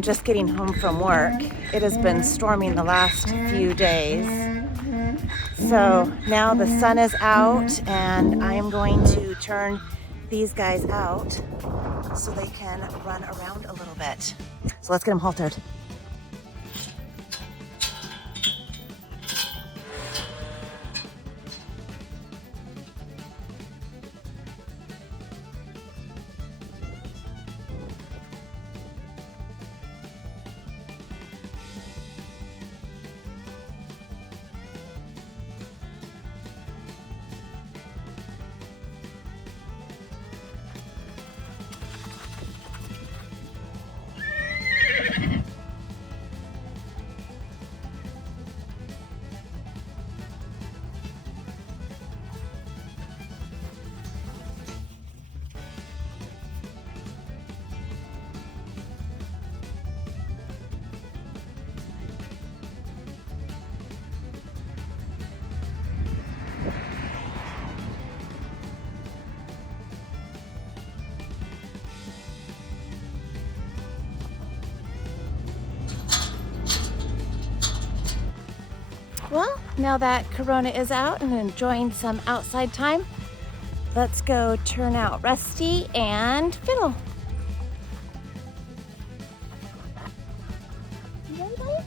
I'm just getting home from work. It has been storming the last few days. So now the sun is out and I am going to turn these guys out so they can run around a little bit. So let's get them haltered. Well, now that Corona is out and enjoying some outside time, let's go turn out Rusty and Fiddle. You ready, buddy?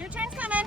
Your turn's coming.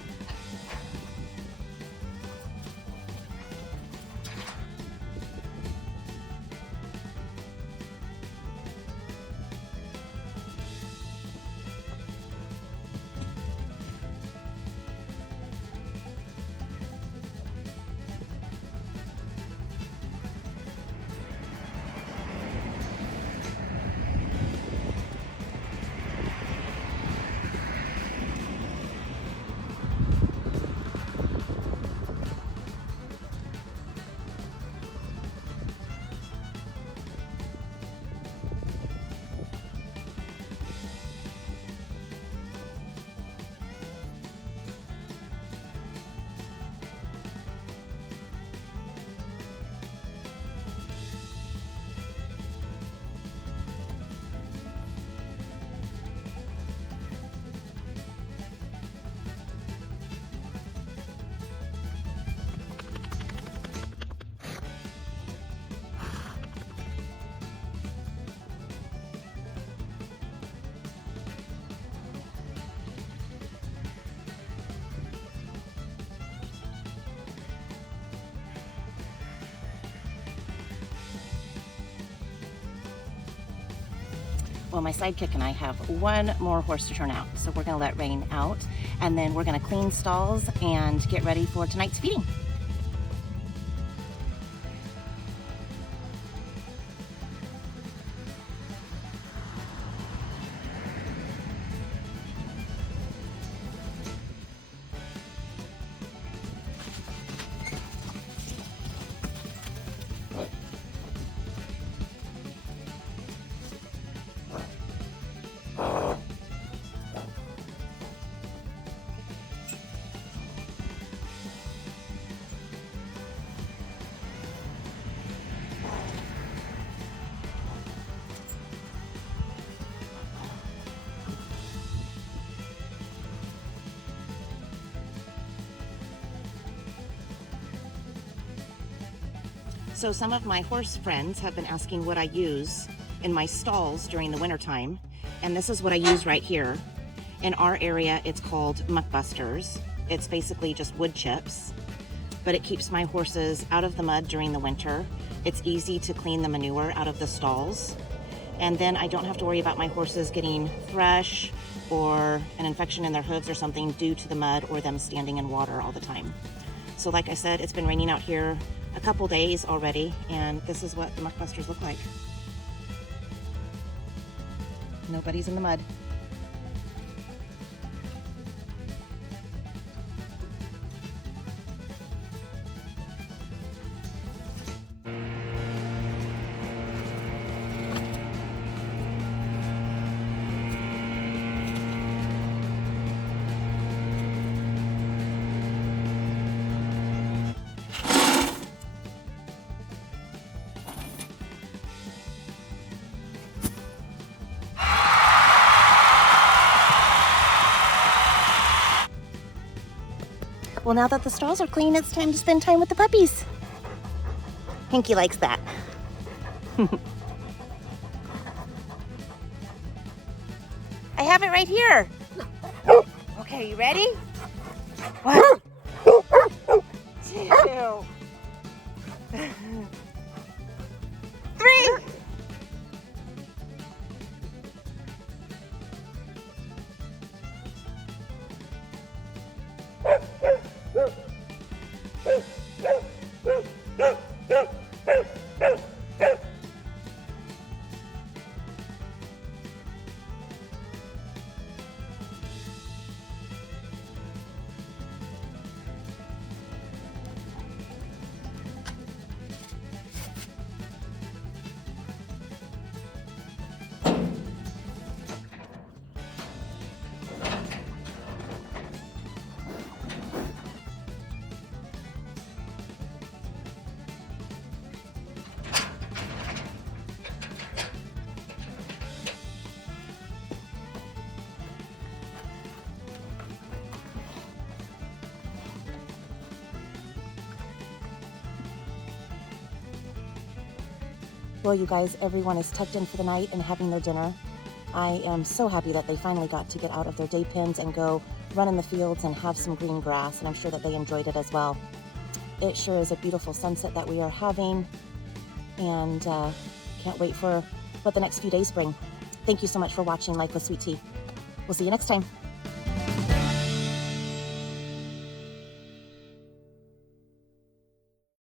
Well, my sidekick and I have one more horse to turn out. So we're gonna let Rain out and then we're gonna clean stalls and get ready for tonight's feeding. So some of my horse friends have been asking what I use in my stalls during the winter time, and this is what I use right here. In our area, it's called muck busters. It's basically just wood chips, but it keeps my horses out of the mud during the winter. It's easy to clean the manure out of the stalls, and then I don't have to worry about my horses getting thrush or an infection in their hooves or something due to the mud or them standing in water all the time. So like I said, it's been raining out here a couple days already, and this is what the muck busters look like. Nobody's in the mud. Well, now that the stalls are clean, it's time to spend time with the puppies. Pinky likes that. I have it right here. Okay, you ready? 1, 2, 3. Well, you guys, everyone is tucked in for the night and having their dinner. I am so happy that they finally got to get out of their day pens and go run in the fields and have some green grass, and I'm sure that they enjoyed it as well. It sure is a beautiful sunset that we are having, and can't wait for what the next few days bring. Thank you so much for watching Life with Sweet Tea. We'll see you next time.